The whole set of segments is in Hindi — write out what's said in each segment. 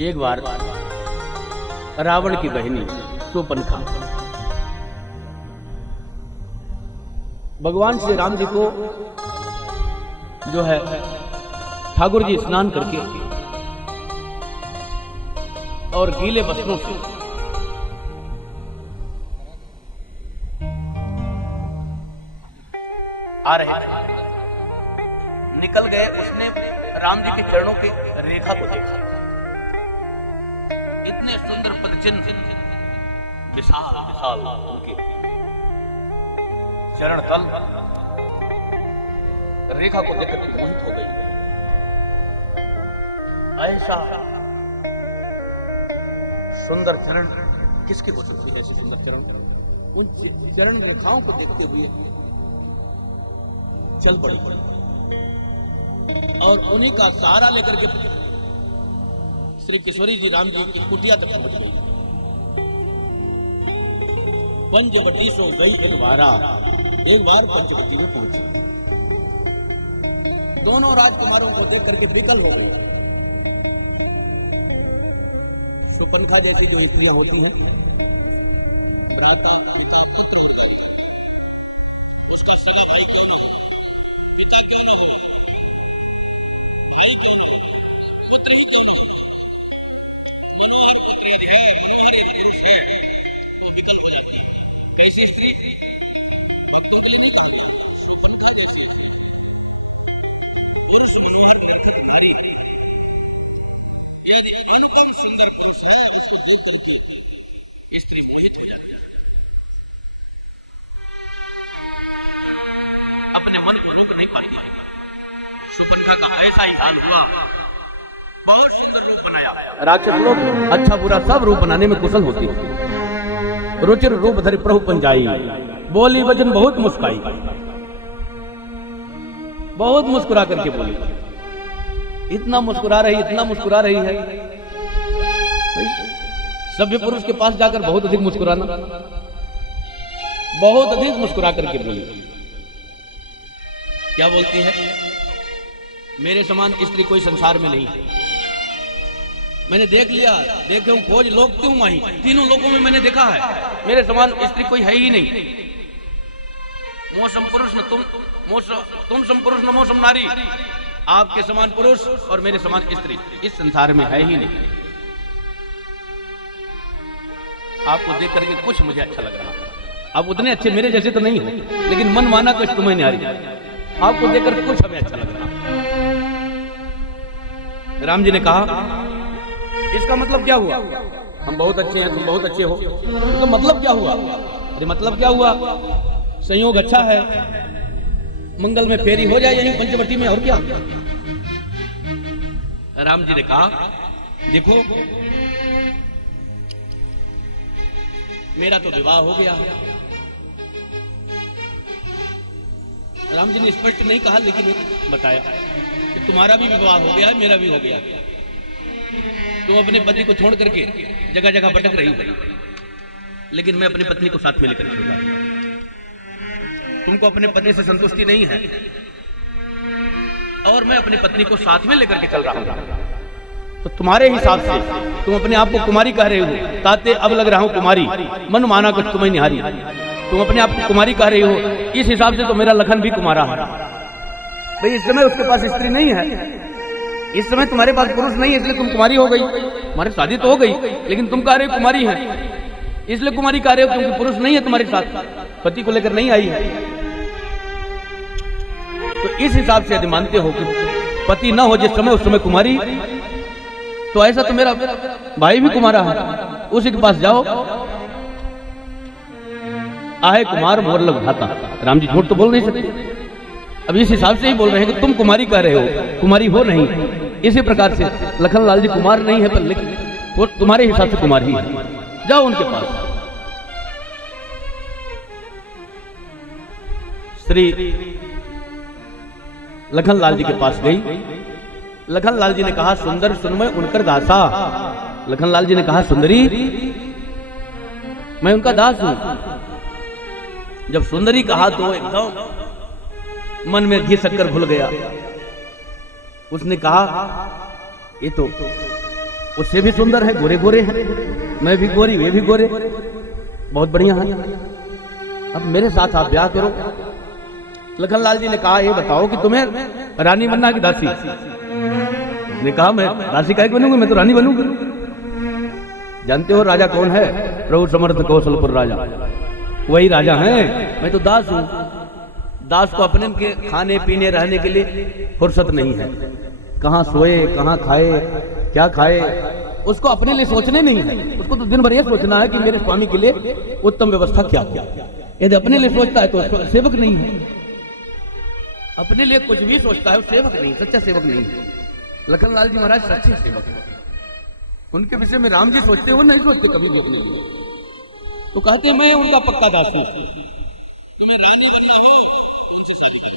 एक बार रावण की बहनी शूर्पणखा भगवान श्री राम जी को जो है ठाकुर जी स्नान करके और गीले वस्त्रों से आ रहे थे, निकल गए। उसने राम जी के चरणों के रेखा को देखा, इतने सुंदर पदचिन्ह, विशाल विशाल उनके चरण तल, रेखा को देखकर मोहित हो गई। ऐसा सुंदर चरण किसके हो सकती है? ऐसे सुंदर चरण, उन चरण रेखाओं को देखते हुए चल पड़ी और उन्हीं का सहारा लेकर के श्री किशोरी जी राम जी की कुटिया तक पहुंच गई। पंचवटी सो गई अनवारा, एक बार पंचवटी में पहुंची। दोनों राजकुमारों को देख करके विकल हो गए। शूर्पणखा जैसी जो स्त्रियां होती हैं, भ्राता पिता पुत्र मर जाए, उसका सगा भाई क्यों न हो, पिता क्यों न हो, भाई क्यों न हो, पुत्र ही क्यों न हो, मनोहर पुत्र यदि है, मनोहर यदि पुरुष है, तो विकल हो जाते हैं। कैसी स्त्री भक्तों के लिए नहीं करती, शूर्पणखा जैसी पुरुष मनोहर पुत्र भारी है। यदि अनुपम सुंदर पुरुष है, उसको देख करके स्त्री मोहित हो जाती है, अपने मन को रोक नहीं पाती। शूर्पणखा का ऐसा ही हाल हुआ, बहुत सुंदर रूप बनाया। राक्षस लोग अच्छा बुरा सब रूप बनाने में कुशल होती है। रुचिर रूप धरि प्रभु पंजाई, बोली वचन बहुत मुस्काई, बहुत मुस्कुरा करके बोली। इतना मुस्कुरा रही, इतना मुस्कुरा रही है, सभ्य पुरुष के पास जाकर बहुत अधिक मुस्कुराना, बहुत अधिक मुस्कुरा करके बोली। क्या बोलती है? मेरे समान स्त्री कोई संसार में नहीं है। मैंने देख लिया, देखे हूं खोज लोग क्यों माही, तीनों लोगों में मैंने देखा है, मेरे समान स्त्री कोई है ही नहीं। मौसम पुरुष न तुम सम पुरुष न मौसम नारी, आपके समान पुरुष और मेरे समान स्त्री इस संसार में है ही नहीं। आपको देख करके कुछ मुझे अच्छा लग रहा है। आप उतने अच्छे मेरे जैसे तो नहीं हो, लेकिन मन माना कुछ तुम्हें नहीं आ रही। आपको देखकर कुछ हमें अच्छा लग रहा। राम जी ने कहा, इसका मतलब क्या हुआ? हम बहुत अच्छे हैं, तुम बहुत अच्छे हो, तो मतलब क्या हुआ? अरे मतलब क्या हुआ? संयोग अच्छा है, मंगल में फेरी हो जाए यहीं पंचवटी में, और क्या? राम जी ने कहा, देखो मेरा तो विवाह हो गया। राम जी ने स्पष्ट नहीं कहा, लेकिन बताया कि तुम्हारा भी विवाह हो गया है, मेरा भी हो गया। तुम अपने पति को छोड़ करके जगह जगह भटक रही हो, लेकिन मैं अपनी पत्नी को साथ में लेकर चलूंगा। तुमको अपने पति से संतुष्टि नहीं है और मैं अपनी पत्नी को साथ में लेकर के चल रहा हूं। तो तुम्हारे हिसाब से तुम अपने आप को कुमारी कह रहे हो, ताते अब लग रहा हूं कुमारी, मन माना कुछ तुम्हें निहारी। तुम अपने आप को कुमारी कह रही हो, इस हिसाब से तो मेरा लखन भी कुमारा है। भाई इस समय उसके पास स्त्री नहीं है, इस समय तुम्हारे पास पुरुष नहीं है, इसलिए तुम कुमारी हो गई। तुम्हारी शादी तो हो गई, लेकिन तुम कह रहे हो कुमारी है, इसलिए कुमारी कह रहे हो क्योंकि पुरुष नहीं है तुम्हारे साथ, पति को लेकर नहीं आई है। तो इस हिसाब से यदि मानते हो कि पति न हो जिस समय उस समय कुमारी, तो ऐसा तो मेरा भाई भी कुमारा है, उसी के पास जाओ। आहे कुमार मोर लग भाता। राम जी झूठ तो बोल नहीं सकते, अब इस हिसाब से ही बोल रहे हैं कि तुम कुमारी कह रहे हो, कुमारी हो नहीं। इसी प्रकार से लखनलाल जी कुमार नहीं है, पर लेकिन वो तुम्हारे हिसाब से कुमार ही है। जाओ उनके पास। श्री लखनलाल जी के पास गई। लखनलाल जी ने कहा, सुंदर सुनमय उनकर दासा। लखनलाल जी ने कहा, सुंदरी मैं उनका दास हूं। जब सुंदरी कहा तो एकदम मन में घी शक्कर घुल गया। उसने कहा, ये तो उससे भी सुंदर है, गोरे गोरे हैं, मैं भी गोरी वे भी गोरे, बहुत बढ़िया है, अब मेरे साथ आप ब्याह करो। लखनलाल जी ने कहा ये बताओ कि तुम्हें रानी बनना की दासी? ने कहा मैं दासी काहे बनूंगी, मैं तो रानी बनूंगी। जानते हो राजा कौन है? प्रभु समर्थ कौशलपुर राजा, वही राजा हैं। मैं तो दास हूं। दास को अपने के खाने पीने रहने के लिए फुर्सत नहीं है, कहां सोए कहां खाए क्या खाए, उसको अपने लिए सोचने नहीं है। उसको तो दिन भर ये सोचना है कि मेरे स्वामी के लिए उत्तम व्यवस्था क्या क्या। यदि अपने लिए सोचता है तो सेवक नहीं है, अपने लिए कुछ भी सोचता है वो सेवक नहीं, सच्चा सेवक नहीं है। लखनलाल जी महाराज सच्चे सेवक हैं। उनके विषय में राम जी सोचते हो नहीं सोचते कभी भी अपने लिए। तो कहते मैं उनका पक्का दास हूं। तुम्हें रानी बनना हो तो उनसे शादी करो,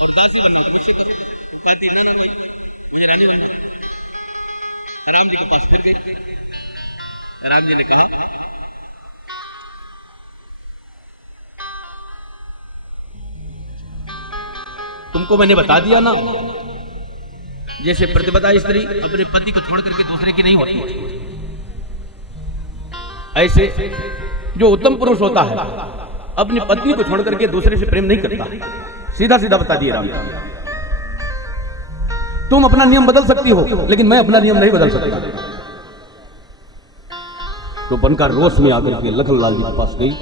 और दासी बनना हो कहती मैं रहने दूंगा। राम जी के पास फिर गई। राम जी ने कहा तुमको मैंने बता दिया ना, जैसे प्रतिपदा स्त्री अपने पति को छोड़ करके दूसरे की नहीं होती, ऐसे जो उत्तम पुरुष होता है अपनी पत्नी को छोड़ करके दूसरे से प्रेम नहीं करता। सीधा सीधा बता दिया राम जी। तुम अपना नियम बदल सकती हो लेकिन मैं अपना नियम नहीं बदल सकता। तो बनकर रोष में आकर के लखनलाल जी के पास गई।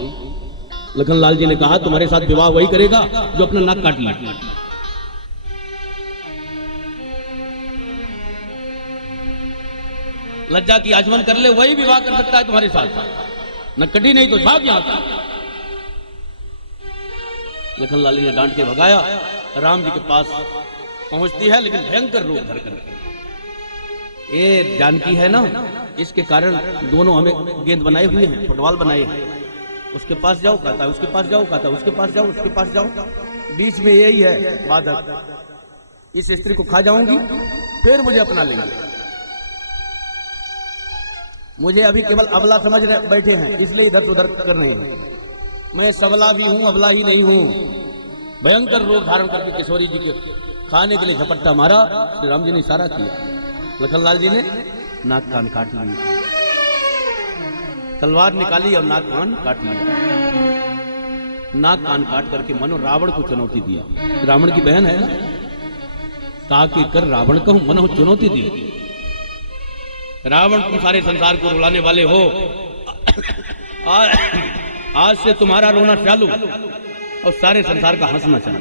लखनलाल जी ने कहा तुम्हारे साथ विवाह वही करेगा जो अपना नाक काट ले। लज्जा की आचमन कर ले, वही विवाह कर सकता है तुम्हारे साथ, न कटी नहीं तो भाग यहां से। लखनलाल जी ने डांट के भगाया। राम जी के पास पहुंचती है लेकिन भयंकर रूप धर कर। ये जानकी है ना, इसके कारण दोनों हमें गेंद बनाए हुए हैं, फुटबॉल बनाए हैं। उसके पास जाओ कहता है, उसके पास जाओ कहता है, उसके पास जाओ उसके पास जाओ, बीच में यही है बाधक। इस स्त्री को खा जाऊंगी फिर मुझे अपना लेंगे। मुझे अभी केवल अबला समझ बैठे हैं इसलिए इधर उधर कर रहे हैं। मैं सबला भी हूं, अबला ही नहीं हूं। भयंकर रूप धारण करके किशोरी जी के खाने के लिए झपट्टा मारा। श्री राम जी ने इशारा किया, लखनलाल जी ने नाक कान काट लिए, तलवार निकाली और नाक कान काट लिया। नाक कान काट करके मनो रावण को चुनौती दिया। रावण की बहन है ना, ताकि कर रावण को मनो चुनौती दी। रावण तुम सारे संसार को रुलाने वाले हो, आज से तुम्हारा रोना चालू और सारे संसार का हंसना चालू।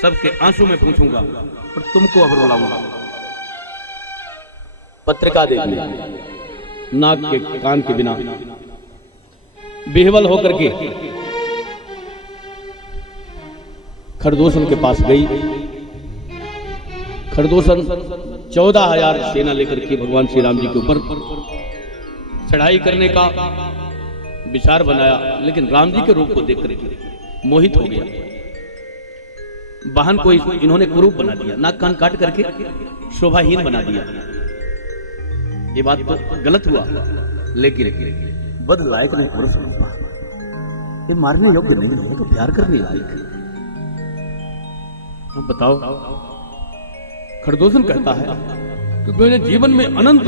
सबके आंसू में पूछूंगा और तुमको अब रुलाऊंगा। पत्रिका देख ली, नाक के कान के बिना बेहवल होकर के खरदूषण के पास गई। खरदूषण 14,000 सेना लेकर के भगवान श्री राम जी के ऊपर चढ़ाई करने का विचार बनाया, लेकिन राम जी के रूप को देखकर मोहित हो गया। वाहन को इन्होंने कुरूप बना दिया, नाक कान काट करके शोभाहीन बना दिया। ये बात तो गलत हुआ, लेकिन बद लायक नहीं पुरुष हुआ। ये मारने योग्य नहीं है, तो प्यार करने लायक है। अब बताओ, खरदूषण कहता है कि मैंने जीवन में अनंत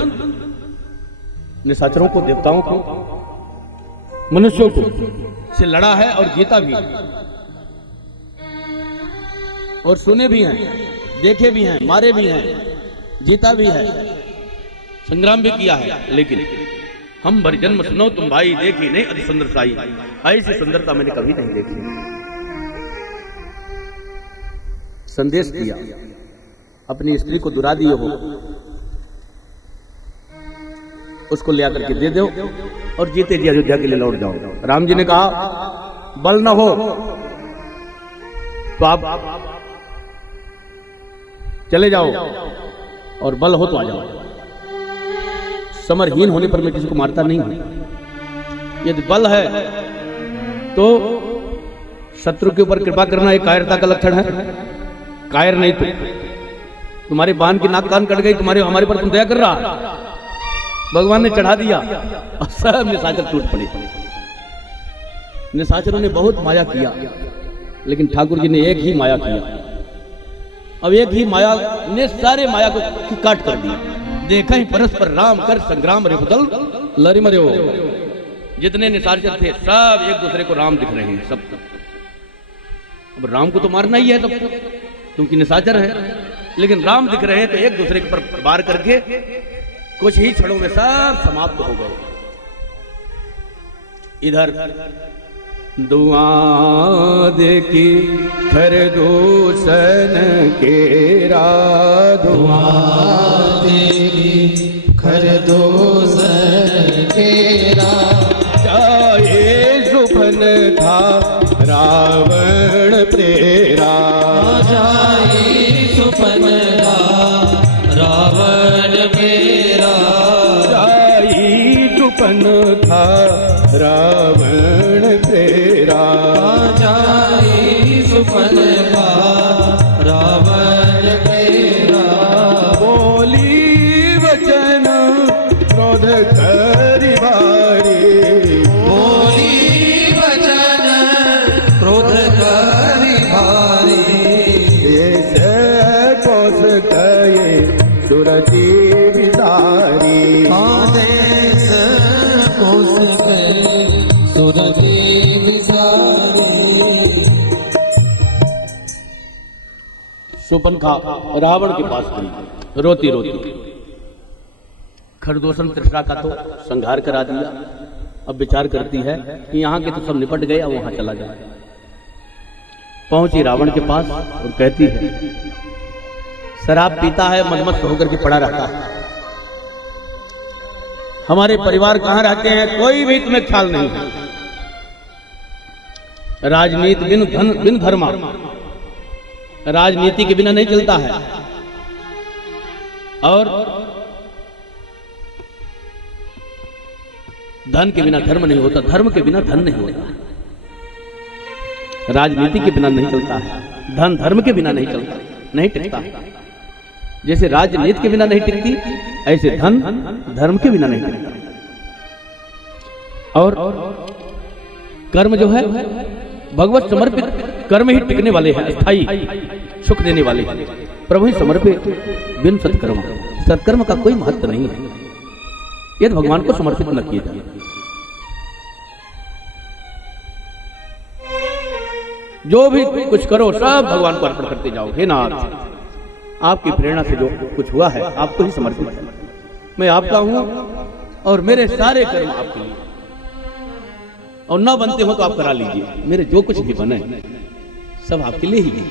निशाचरों को, देवताओं को, मनुष्यों को से लड़ा है और जीता भी है, और सुने भी हैं, देखे भी हैं, मारे भी हैं, जीता भी है, संग्राम भी किया है। लेकिन हम भर जन्म सुनो तुम भाई, देखी नहीं अति सुंदर साई। ऐसी सुंदरता मैंने कभी नहीं देखी। संदेश दिया, अपनी स्त्री को दुरा दिए हो, उसको ले आकर के दे दो और जीते जी अयोध्या के लिए लौट जाओ। राम जी ने कहा बल न हो तो आप चले जाओ, और बल हो तो आ जाओ। समरहीन होने पर मैं किसी को मारता नहीं हूं। यदि बल है तो शत्रु के ऊपर कृपा करना एक कायरता का लक्षण है। कायर नहीं तो तुम्हारे बाण की नाक कान कट गई, तुम्हारे हमारे पर तुम दया कर रहा, भगवान ने चढ़ा दिया और सब निशाचर टूट पड़े। निशाचरों ने बहुत माया किया, लेकिन ठाकुर जी ने एक ही माया किया। अब एक ही माया ने सारे माया को काट कर दिया। देखा ही परस्पर राम कर संग्राम रे बदल लरी मरे हो। जितने निशाचर थे सब एक दूसरे को राम दिख रहे हैं सब। अब राम को तो मारना ही है सब, क्योंकि निशाचर है, लेकिन राम दिख रहे हैं तो एक दूसरे के पर वार करके कुछ ही क्षणों में सब समाप्त हो गए। इधर दुआ देखी खरदूषण केरा, दुआ देखी खरदूषण केरा, चाहे सुफन था रावण प्रेरा, जाए सुपन था रावण मेरा, जाई सुफन था रावण प्रेरा, जाए सुपन था रावण मेरा, बोली वचन क्रोध करि भारी, बोली वचन क्रोध करि भारी, देश कोस कये सुरति विदारी, आदेश कोस गए सुरति विसारे। शूर्पणखा रावण के पास गई रोती रोती। खरदूषण तृष्णा का तो संहार करा दिया, अब विचार करती है कि यहाँ के तो सब निपट गए, अब वहां चला जाए। पहुंची रावण के पास और कहती है, शराब पीता है, मदमस्त होकर के पड़ा रहता है, हमारे परिवार कहाँ रहते हैं कोई भी तुम्हें ख्याल नहीं है। राजनीति बिन धन बिन धर्मा, राजनीति के बिना नहीं चलता है, और धन के बिना धर्म नहीं होता, धर्म के बिना धन नहीं होता। राजनीति के बिना नहीं चलता है, धन धर्म के बिना नहीं चलता, नहीं टिकता। जैसे राजनीति के बिना नहीं टिकती, ऐसे धन धर्म के बिना नहीं टिकता। और कर्म जो है भगवत समर्पित कर्म ही टिकने वाले हैं, अस्थाई सुख देने वाले हैं। प्रभु ही समर्पित बिन सत्कर्म, सत्कर्म का कोई महत्व नहीं है यदि भगवान को समर्पित न किया जाए। जो भी कुछ करो सब भगवान को अर्पण करते जाओ। हे नाथ, आपकी प्रेरणा से जो कुछ हुआ है आपको ही समर्पित है। मैं आपका हूं और मेरे सारे कर्म आपके लिए, और ना बनते हो तो आप करा लीजिए। मेरे जो कुछ भी बने सब आपके लिए ही है।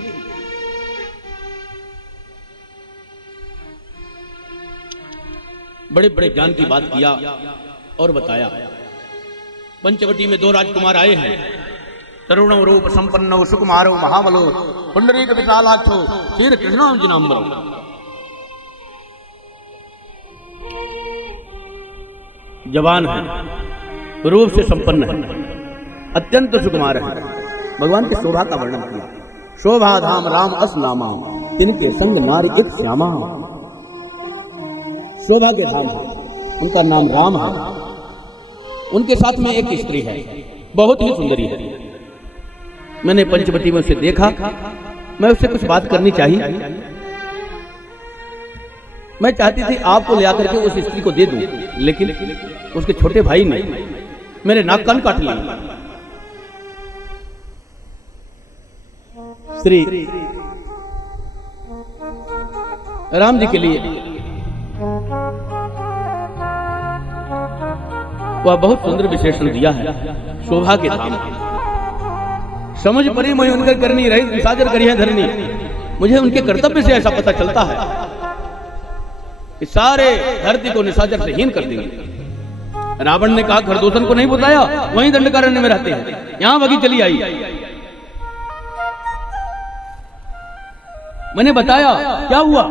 बड़े बड़े ज्ञान की बात किया और बताया। पंचवटी में 2 राजकुमार आए हैं, तरुणो रूप संपन्नो सुकुमारो महाबलो पुंडरीक विशालाक्षो श्री कृष्णांजनांबरो। जवान है, रूप से संपन्न है, अत्यंत सुकुमार है। भगवान की शोभा का वर्णन किया। शोभा धाम राम अस नामा, तिनके संग नारी एक श्यामा। शोभा के धाम है, उनका नाम राम है। उनके साथ में एक स्त्री है, बहुत ही सुंदरी है। मैंने पंचवटी में उसे देखा, मैं उससे कुछ बात करनी चाहिए। मैं चाहती थी आपको ले आकर के उस स्त्री को दे दूं, लेकिन उसके छोटे भाई ने मेरे नाक कान काट लिए। श्री राम जी के लिए वह बहुत सुंदर विशेषण दिया है, शोभा के धाम। समझ परी मैं उनकर करनी रही साजर करी है धरनी। मुझे उनके कर्तव्य से ऐसा पता चलता है कि सारे धरती को निशाचर से हीन कर देंगे। रावण ने कहा खरदूषण को नहीं बुलाया, वहीं दंडकारण्य में रहते हैं, यहां वही चली आई। मैंने बताया क्या हुआ,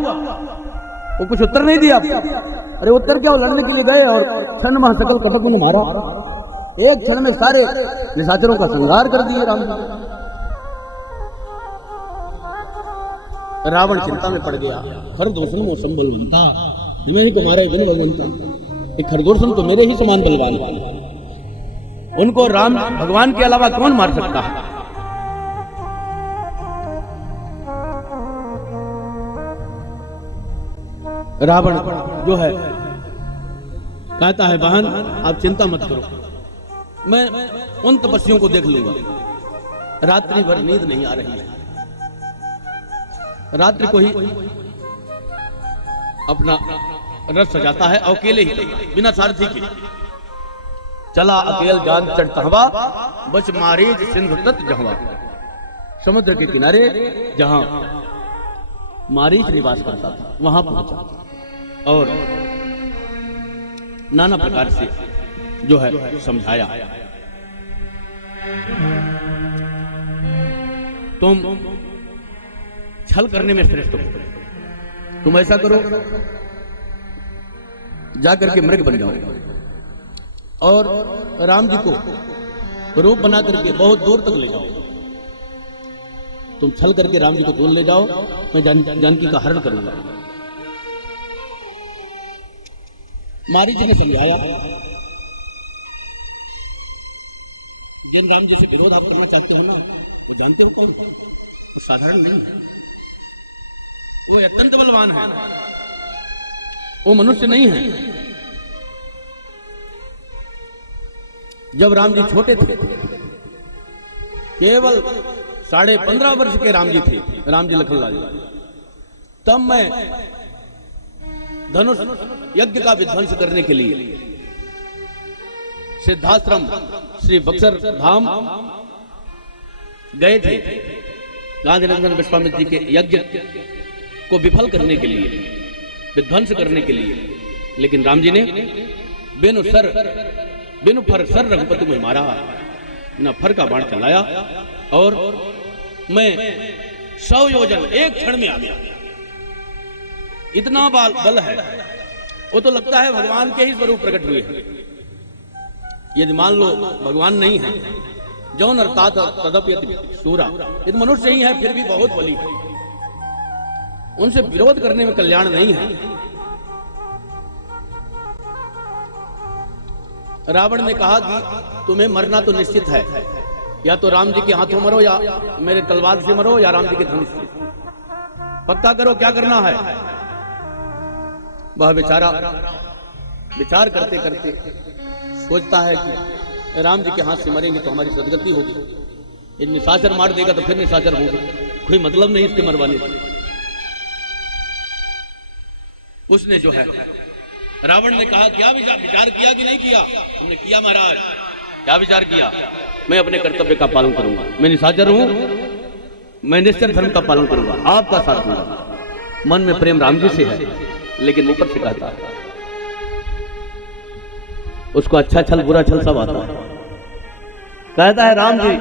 वो कुछ उत्तर नहीं दिया। अरे उत्तर क्या, लड़ने के लिए गए और क्षण में सकल कटक ने मारा। एक क्षण में सारे निशाचरों का संहार कर दिए राम जी। रावण चिंता में पड़ गया। खरदूषण मौसम बलवंता, मैं ही तुम्हारे बिन भगवंता। एक खरदूषण तो मेरे ही समान बलवान, उनको राम भगवान के अलावा कौन मार सकता है। रावण जो है कहता है बहन आप चिंता मत करो, मैं उन तपस्वियों को देख लूंगा। रात्रि भर नींद नहीं आ रही है। रात्रि को ही अपना रथ सजाता है, अकेले ही बिना सारथी के चला अकेल जान चढ़ता हवा, बच मारीज सिंधु तट जहवा। समुद्र के किनारे जहां मारीच निवास करता था वहां पहुंचा और नाना प्रकार से जो है समझाया, तुम छल करने में श्रेष्ठ हो, तुम ऐसा करो जाकर के मृग बन जाओ और राम जी को रूप बना करके बहुत दूर तक ले जाओ। तुम छल करके राम जी को दूर ले जाओ, मैं जानकी का हरण करूंगा। मारी जी ने समझाया, जिन राम जी से विरोध आप करना चाहते हो ना, तो जानते हो कौन? साधारण नहीं है, वो अत्यंत बलवान है, वो मनुष्य नहीं है। जब राम जी छोटे थे, केवल 15.5 वर्ष के राम जी थे, राम जी लखनलाल जी, तब मैं धनुष यज्ञ का विध्वंस करने के लिए सिद्धाश्रम श्री बक्सर धाम गए थे, गांधीनंदन विश्वामित्र जी के यज्ञ को विफल करने के लिए, विध्वंस करने के लिए। लेकिन राम जी ने बिनु फर सर रघुपति में मारा, न फर का बाण चलाया और मैं 100 योजन एक क्षण में आ गया। इतना बल है, वो तो लगता है भगवान के ही स्वरूप प्रकट हुए हैं। यदि मान लो भगवान नहीं है, जौन अर्थात तदप्यति सूरा, ये तो मनुष्य ही है, फिर भी बहुत बली है। उनसे विरोध करने में कल्याण नहीं है। रावण ने कहा कि तुम्हें मरना तो निश्चित है, या तो राम जी के हाथों मरो, या मेरे तलवार से मरो, या राम जी के धनुष से। पक्का करो क्या करना है। वह बेचारा विचार करते करते सोचता है कि राम जी के हाथ से मरेंगे तो हमारी सदगति होगी, यदि निशाचर मार देगा तो फिर निशाचर होगी, कोई मतलब नहीं इसके मरवाने से। उसने जो है रावण ने कहा क्या विचार किया कि नहीं किया? हमने किया महाराज। क्या विचार किया? मैं अपने कर्तव्य का पालन करूंगा, मैं निशाचर हूं, मैं निश्चर धर्म का पालन करूंगा, आपका साथ दूंगा। मन में प्रेम राम जी से है, लेकिन ऊपर से कहता है, उसको अच्छा छल बुरा छल सब आता है। कहता है राम जी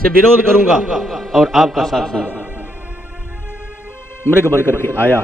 से विरोध करूंगा और आपका साथ दूंगा। मृग बनकर के आया